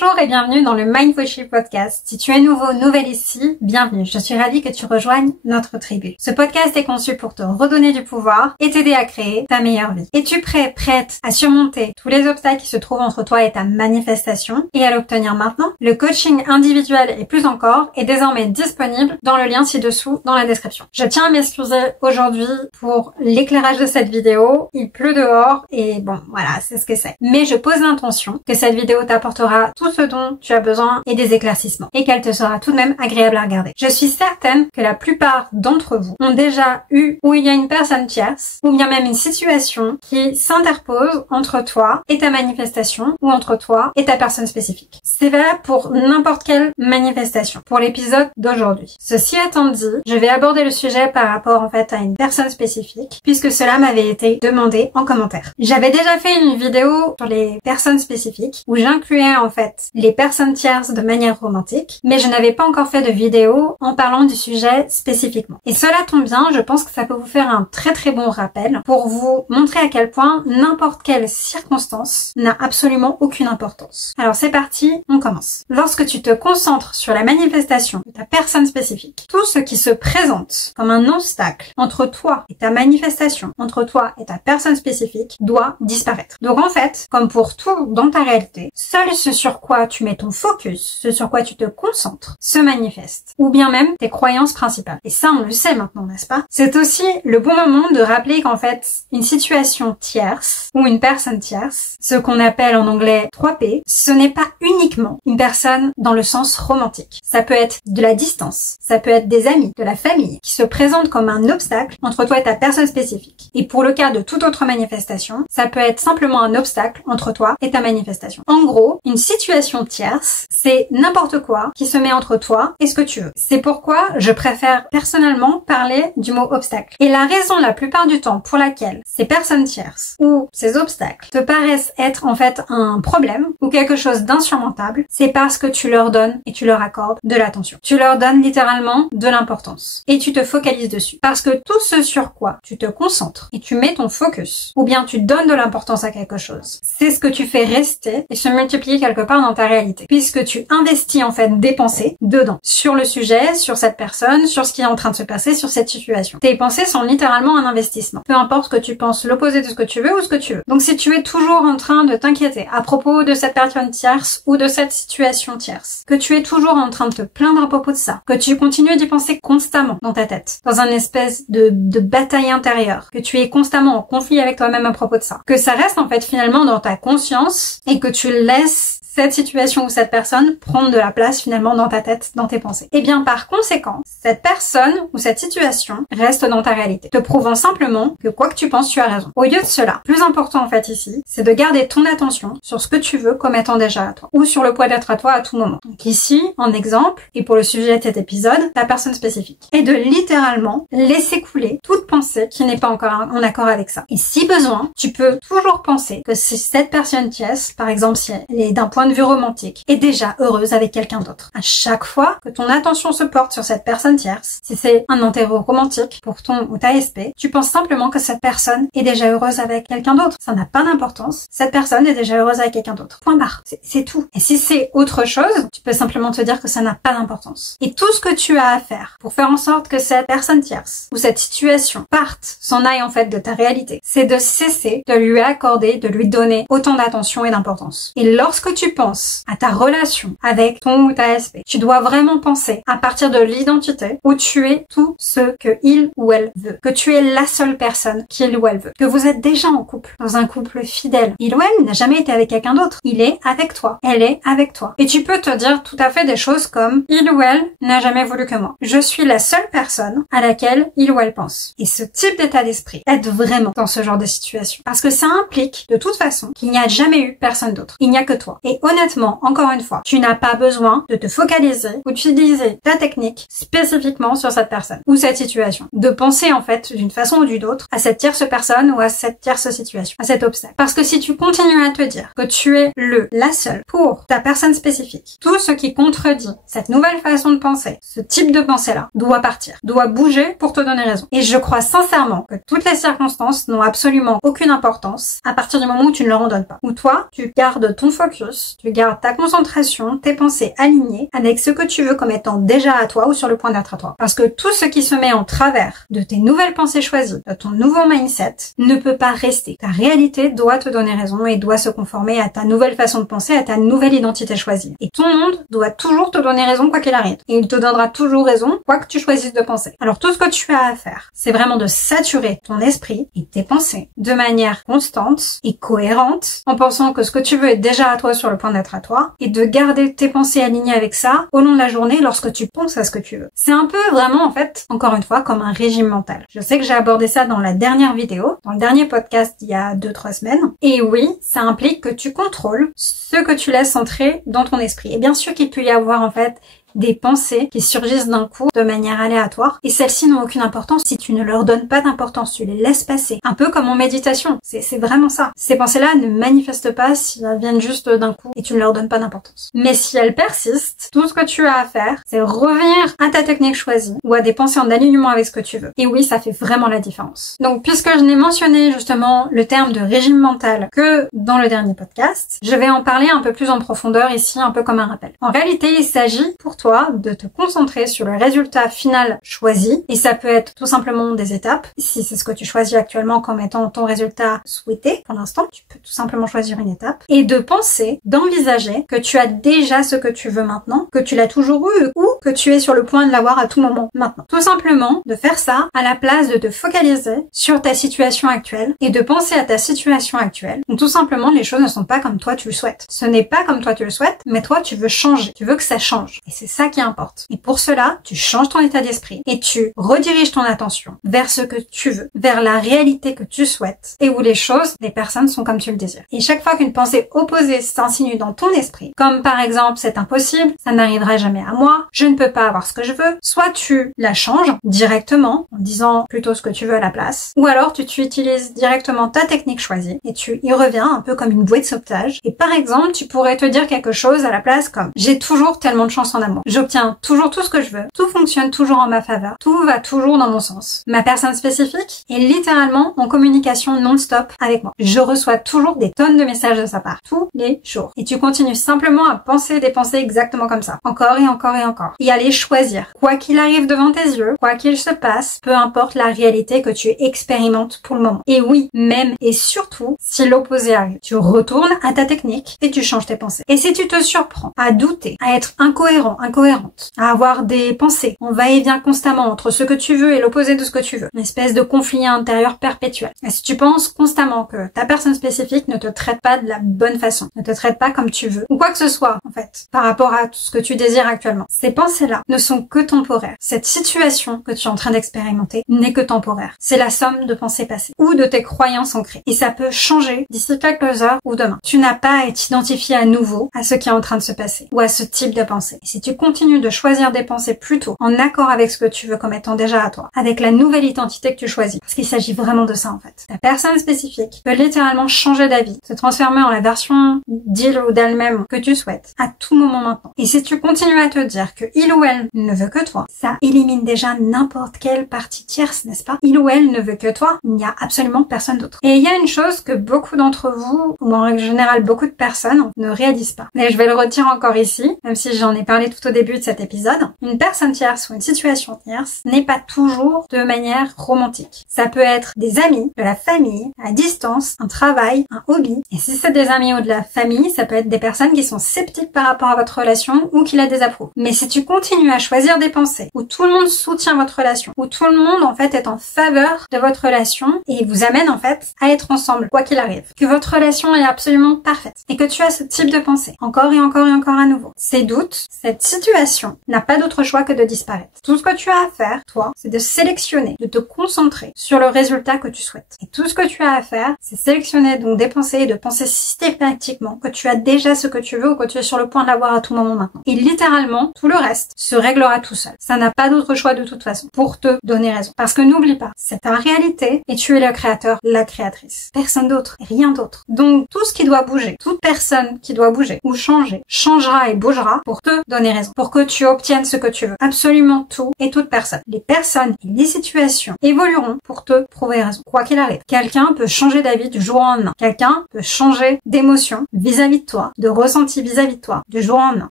Bonjour et bienvenue dans le Mindful Shift Podcast. Si tu es nouveau, nouvelle ici, bienvenue. Je suis ravie que tu rejoignes notre tribu. Ce podcast est conçu pour te redonner du pouvoir et t'aider à créer ta meilleure vie. Es-tu prêt, prête à surmonter tous les obstacles qui se trouvent entre toi et ta manifestation et à l'obtenir maintenant? Le coaching individuel et plus encore est désormais disponible dans le lien ci-dessous dans la description. Je tiens à m'excuser aujourd'hui pour l'éclairage de cette vidéo. Il pleut dehors et bon, voilà, c'est ce que c'est. Mais je pose l'intention que cette vidéo t'apportera tout ce dont tu as besoin et des éclaircissements et qu'elle te sera tout de même agréable à regarder. Je suis certaine que la plupart d'entre vous ont déjà eu ou il y a une personne tierce ou bien même une situation qui s'interpose entre toi et ta manifestation ou entre toi et ta personne spécifique. C'est valable pour n'importe quelle manifestation. Pour l'épisode d'aujourd'hui. Ceci étant dit, je vais aborder le sujet par rapport en fait à une personne spécifique puisque cela m'avait été demandé en commentaire. J'avais déjà fait une vidéo sur les personnes spécifiques où j'incluais en fait les personnes tierces de manière romantique, mais je n'avais pas encore fait de vidéo en parlant du sujet spécifiquement. Et cela tombe bien, je pense que ça peut vous faire un très bon rappel pour vous montrer à quel point n'importe quelle circonstance n'a absolument aucune importance. Alors c'est parti, on commence. Lorsque tu te concentres sur la manifestation de ta personne spécifique, tout ce qui se présente comme un obstacle entre toi et ta manifestation, entre toi et ta personne spécifique, doit disparaître. Donc en fait, comme pour tout dans ta réalité, seul ce sur quoi tu mets ton focus, ce sur quoi tu te concentres, se manifeste. Ou bien même tes croyances principales. Et ça, on le sait maintenant, n'est-ce pas? C'est aussi le bon moment de rappeler qu'en fait, une situation tierce ou une personne tierce, ce qu'on appelle en anglais 3P, ce n'est pas uniquement une personne dans le sens romantique. Ça peut être de la distance, ça peut être des amis, de la famille, qui se présentent comme un obstacle entre toi et ta personne spécifique. Et pour le cas de toute autre manifestation, ça peut être simplement un obstacle entre toi et ta manifestation. En gros, une situation tierce, c'est n'importe quoi qui se met entre toi et ce que tu veux. C'est pourquoi je préfère personnellement parler du mot obstacle. Et la raison la plupart du temps pour laquelle ces personnes tierces ou ces obstacles te paraissent être en fait un problème ou quelque chose d'insurmontable, c'est parce que tu leur donnes et tu leur accordes de l'attention. Tu leur donnes littéralement de l'importance et tu te focalises dessus. Parce que tout ce sur quoi tu te concentres et tu mets ton focus, ou bien tu donnes de l'importance à quelque chose, c'est ce que tu fais rester et se multiplier quelque part dans ta réalité. Puisque tu investis en fait des pensées dedans, sur le sujet, sur cette personne, sur ce qui est en train de se passer, sur cette situation. Tes pensées sont littéralement un investissement. Peu importe que tu penses l'opposé de ce que tu veux ou ce que tu veux. Donc si tu es toujours en train de t'inquiéter à propos de cette personne tierce ou de cette situation tierce, que tu es toujours en train de te plaindre à propos de ça, que tu continues d'y penser constamment dans ta tête, dans un espèce de bataille intérieure, que tu es constamment en conflit avec toi-même à propos de ça, que ça reste en fait finalement dans ta conscience et que tu laisses cette situation ou cette personne prendre de la place finalement dans ta tête, dans tes pensées. Et bien par conséquent, cette personne ou cette situation reste dans ta réalité, te prouvant simplement que quoi que tu penses, tu as raison. Au lieu de cela, plus important en fait ici, c'est de garder ton attention sur ce que tu veux comme étant déjà à toi, ou sur le poids d'être à toi à tout moment. Donc ici, en exemple, et pour le sujet de cet épisode, ta personne spécifique. Et de littéralement laisser couler toute pensée qui n'est pas encore en accord avec ça. Et si besoin, tu peux toujours penser que si cette personne tierce, par exemple si elle est d'un point de vue romantique, est déjà heureuse avec quelqu'un d'autre. À chaque fois que ton attention se porte sur cette personne tierce, si c'est un enterro romantique pour ton ou ta SP, tu penses simplement que cette personne est déjà heureuse avec quelqu'un d'autre. Ça n'a pas d'importance. Cette personne est déjà heureuse avec quelqu'un d'autre. Point barre. C'est tout. Et si c'est autre chose, tu peux simplement te dire que ça n'a pas d'importance. Et tout ce que tu as à faire pour faire en sorte que cette personne tierce ou cette situation parte, s'en aille en fait de ta réalité, c'est de cesser de lui accorder, de lui donner autant d'attention et d'importance. Et lorsque tu penses à ta relation avec ton ou ta SP, tu dois vraiment penser à partir de l'identité où tu es tout ce que il ou elle veut, que tu es la seule personne qu'il ou elle veut, que vous êtes déjà en couple, dans un couple fidèle. Il ou elle n'a jamais été avec quelqu'un d'autre, il est avec toi, elle est avec toi. Et tu peux te dire tout à fait des choses comme il ou elle n'a jamais voulu que moi. Je suis la seule personne à laquelle il ou elle pense. Et ce type d'état d'esprit aide vraiment dans ce genre de situation. Parce que ça implique de toute façon qu'il n'y a jamais eu personne d'autre. Il n'y a que toi. Et honnêtement, encore une fois, tu n'as pas besoin de te focaliser ou d'utiliser ta technique spécifiquement sur cette personne ou cette situation. De penser en fait d'une façon ou d'une autre à cette tierce personne ou à cette tierce situation, à cet obstacle. Parce que si tu continues à te dire que tu es la seule pour ta personne spécifique, tout ce qui contredit cette nouvelle façon de penser, ce type de pensée-là, doit partir, doit bouger pour te donner raison. Et je crois sincèrement que toutes les circonstances n'ont absolument aucune importance à partir du moment où tu ne leur en donnes pas. Ou toi, tu gardes ton focus plus, tu gardes ta concentration, tes pensées alignées avec ce que tu veux comme étant déjà à toi ou sur le point d'être à toi. Parce que tout ce qui se met en travers de tes nouvelles pensées choisies, de ton nouveau mindset, ne peut pas rester. Ta réalité doit te donner raison et doit se conformer à ta nouvelle façon de penser, à ta nouvelle identité choisie. Et ton monde doit toujours te donner raison quoi qu'il arrive. Et il te donnera toujours raison quoi que tu choisisses de penser. Alors tout ce que tu as à faire, c'est vraiment de saturer ton esprit et tes pensées de manière constante et cohérente en pensant que ce que tu veux est déjà à toi sur le point d'être à toi et de garder tes pensées alignées avec ça au long de la journée lorsque tu penses à ce que tu veux. C'est un peu vraiment en fait, encore une fois, comme un régime mental. Je sais que j'ai abordé ça dans la dernière vidéo, dans le dernier podcast il y a 2-3 semaines. Et oui, ça implique que tu contrôles ce que tu laisses entrer dans ton esprit. Et bien sûr qu'il peut y avoir en fait des pensées qui surgissent d'un coup de manière aléatoire et celles-ci n'ont aucune importance si tu ne leur donnes pas d'importance, tu les laisses passer. Un peu comme en méditation, c'est vraiment ça. Ces pensées-là ne manifestent pas si elles viennent juste d'un coup et tu ne leur donnes pas d'importance. Mais si elles persistent, tout ce que tu as à faire, c'est revenir à ta technique choisie ou à des pensées en alignement avec ce que tu veux. Et oui, ça fait vraiment la différence. Donc puisque je n'ai mentionné justement le terme de régime mental que dans le dernier podcast, je vais en parler un peu plus en profondeur ici, un peu comme un rappel. En réalité, il s'agit pour toi de te concentrer sur le résultat final choisi et ça peut être tout simplement des étapes. Si c'est ce que tu choisis actuellement comme étant ton résultat souhaité, pour l'instant, tu peux tout simplement choisir une étape et de penser, d'envisager que tu as déjà ce que tu veux maintenant, que tu l'as toujours eu ou que tu es sur le point de l'avoir à tout moment maintenant. Tout simplement de faire ça à la place de te focaliser sur ta situation actuelle et de penser à ta situation actuelle. Donc tout simplement, les choses ne sont pas comme toi tu le souhaites. Ce n'est pas comme toi tu le souhaites, mais toi tu veux changer. Tu veux que ça change. Et c'est ça qui importe. Et pour cela, tu changes ton état d'esprit et tu rediriges ton attention vers ce que tu veux, vers la réalité que tu souhaites et où les choses, les personnes sont comme tu le désires. Et chaque fois qu'une pensée opposée s'insinue dans ton esprit, comme par exemple c'est impossible, ça n'arrivera jamais à moi, je ne peux pas avoir ce que je veux, soit tu la changes directement en disant plutôt ce que tu veux à la place, ou alors tu utilises directement ta technique choisie et tu y reviens un peu comme une bouée de sauvetage. Et par exemple, tu pourrais te dire quelque chose à la place comme j'ai toujours tellement de chance en amour. J'obtiens toujours tout ce que je veux. Tout fonctionne toujours en ma faveur. Tout va toujours dans mon sens. Ma personne spécifique est littéralement en communication non-stop avec moi. Je reçois toujours des tonnes de messages de sa part. Tous les jours. Et tu continues simplement à penser des pensées exactement comme ça. Encore et encore et encore. Et à les choisir. Quoi qu'il arrive devant tes yeux, quoi qu'il se passe, peu importe la réalité que tu expérimentes pour le moment. Et oui, même et surtout, si l'opposé arrive, tu retournes à ta technique et tu changes tes pensées. Et si tu te surprends à douter, à être incohérente, à avoir des pensées en va-et-vient constamment entre ce que tu veux et l'opposé de ce que tu veux, une espèce de conflit intérieur perpétuel. Et si tu penses constamment que ta personne spécifique ne te traite pas de la bonne façon, ne te traite pas comme tu veux, ou quoi que ce soit, en fait, par rapport à tout ce que tu désires actuellement, ces pensées-là ne sont que temporaires. Cette situation que tu es en train d'expérimenter n'est que temporaire. C'est la somme de pensées passées ou de tes croyances ancrées. Et ça peut changer d'ici quelques heures ou demain. Tu n'as pas à t'identifier à nouveau à ce qui est en train de se passer ou à ce type de pensée. Et si tu continues de choisir des pensées plutôt en accord avec ce que tu veux comme étant déjà à toi, avec la nouvelle identité que tu choisis, parce qu'il s'agit vraiment de ça en fait. La personne spécifique peut littéralement changer d'avis, se transformer en la version d'il ou d'elle-même que tu souhaites à tout moment maintenant. Et si tu continues à te dire que il ou elle ne veut que toi, ça élimine déjà n'importe quelle partie tierce, n'est-ce pas? Il ou elle ne veut que toi, il n'y a absolument personne d'autre. Et il y a une chose que beaucoup d'entre vous, ou en règle générale beaucoup de personnes, ne réalisent pas. Mais je vais le retirer encore ici, même si j'en ai parlé tout au début de cet épisode. Une personne tierce ou une situation tierce n'est pas toujours de manière romantique. Ça peut être des amis, de la famille, à distance, un travail, un hobby. Et si c'est des amis ou de la famille, ça peut être des personnes qui sont sceptiques par rapport à votre relation ou qui la désapprouvent. Mais si tu continues à choisir des pensées où tout le monde soutient votre relation, où tout le monde en fait est en faveur de votre relation et vous amène en fait à être ensemble, quoi qu'il arrive, que votre relation est absolument parfaite et que tu as ce type de pensée, encore et encore et encore à nouveau, ces doutes, cette situation n'a pas d'autre choix que de disparaître. Tout ce que tu as à faire, toi, c'est de sélectionner, de te concentrer sur le résultat que tu souhaites. Et tout ce que tu as à faire, c'est sélectionner donc des pensées et de penser systématiquement que tu as déjà ce que tu veux ou que tu es sur le point de l'avoir à tout moment maintenant. Et littéralement, tout le reste se réglera tout seul. Ça n'a pas d'autre choix de toute façon pour te donner raison. Parce que n'oublie pas, c'est ta réalité et tu es le créateur, la créatrice. Personne d'autre, rien d'autre. Donc tout ce qui doit bouger, toute personne qui doit bouger ou changer, changera et bougera pour te donner raison. raison pour que tu obtiennes ce que tu veux. Absolument tout et toute personne. Les personnes et les situations évolueront pour te prouver raison. Quoi qu'il arrive, quelqu'un peut changer d'avis du jour au lendemain. Quelqu'un peut changer d'émotion vis-à-vis de toi, de ressenti vis-à-vis de toi, du jour au lendemain.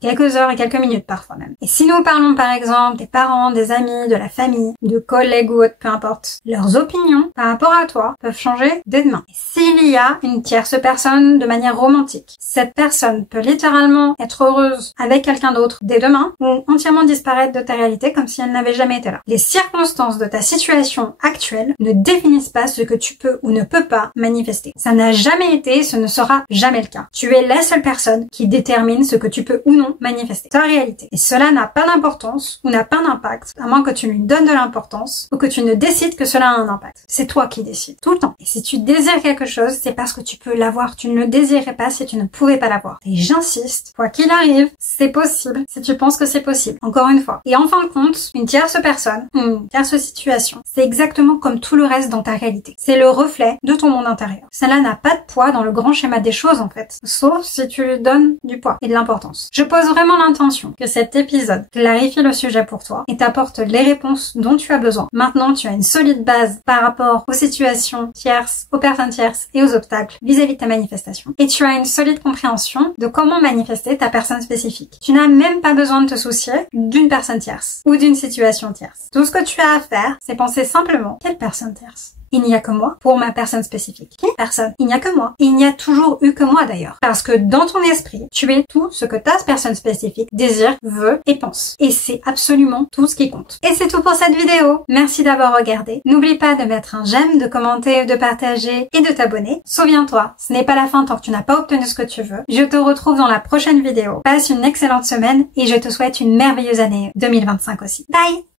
Quelques heures et quelques minutes parfois même. Et si nous parlons par exemple des parents, des amis, de la famille, de collègues ou autres, peu importe, leurs opinions par rapport à toi peuvent changer dès demain. Et s'il y a une tierce personne de manière romantique, cette personne peut littéralement être heureuse avec quelqu'un d'autre dès demain ou entièrement disparaître de ta réalité comme si elle n'avait jamais été là. Les circonstances de ta situation actuelle ne définissent pas ce que tu peux ou ne peux pas manifester. Ça n'a jamais été, ce ne sera jamais le cas. Tu es la seule personne qui détermine ce que tu peux ou non manifester. Ta réalité. Et cela n'a pas d'importance ou n'a pas d'impact, à moins que tu lui donnes de l'importance ou que tu ne décides que cela a un impact. C'est toi qui décides. Tout le temps. Et si tu désires quelque chose, c'est parce que tu peux l'avoir. Tu ne le désirais pas si tu ne pouvais pas l'avoir. Et j'insiste, quoi qu'il arrive, c'est possible si tu penses que c'est possible. Encore une fois. Et en fin de compte, une tierce personne, une tierce situation, c'est exactement comme tout le reste dans ta réalité. C'est le reflet de ton monde intérieur. Cela n'a pas de poids dans le grand schéma des choses en fait. Sauf si tu lui donnes du poids et de l'importance. Je pose vraiment l'intention que cet épisode clarifie le sujet pour toi et t'apporte les réponses dont tu as besoin. Maintenant, tu as une solide base par rapport aux situations tierces, aux personnes tierces et aux obstacles vis-à-vis de ta manifestation. Et tu as une solide compréhension de comment manifester ta personne spécifique. Tu n'as même pas besoin de te soucier d'une personne tierce ou d'une situation tierce. Tout ce que tu as à faire, c'est penser simplement quelle personne tierce. Il n'y a que moi pour ma personne spécifique. Qui? Personne. Il n'y a que moi. Et il n'y a toujours eu que moi d'ailleurs. Parce que dans ton esprit, tu es tout ce que ta personne spécifique désire, veut et pense. Et c'est absolument tout ce qui compte. Et c'est tout pour cette vidéo. Merci d'avoir regardé. N'oublie pas de mettre un j'aime, de commenter, de partager et de t'abonner. Souviens-toi, ce n'est pas la fin tant que tu n'as pas obtenu ce que tu veux. Je te retrouve dans la prochaine vidéo. Passe une excellente semaine et je te souhaite une merveilleuse année 2025 aussi. Bye!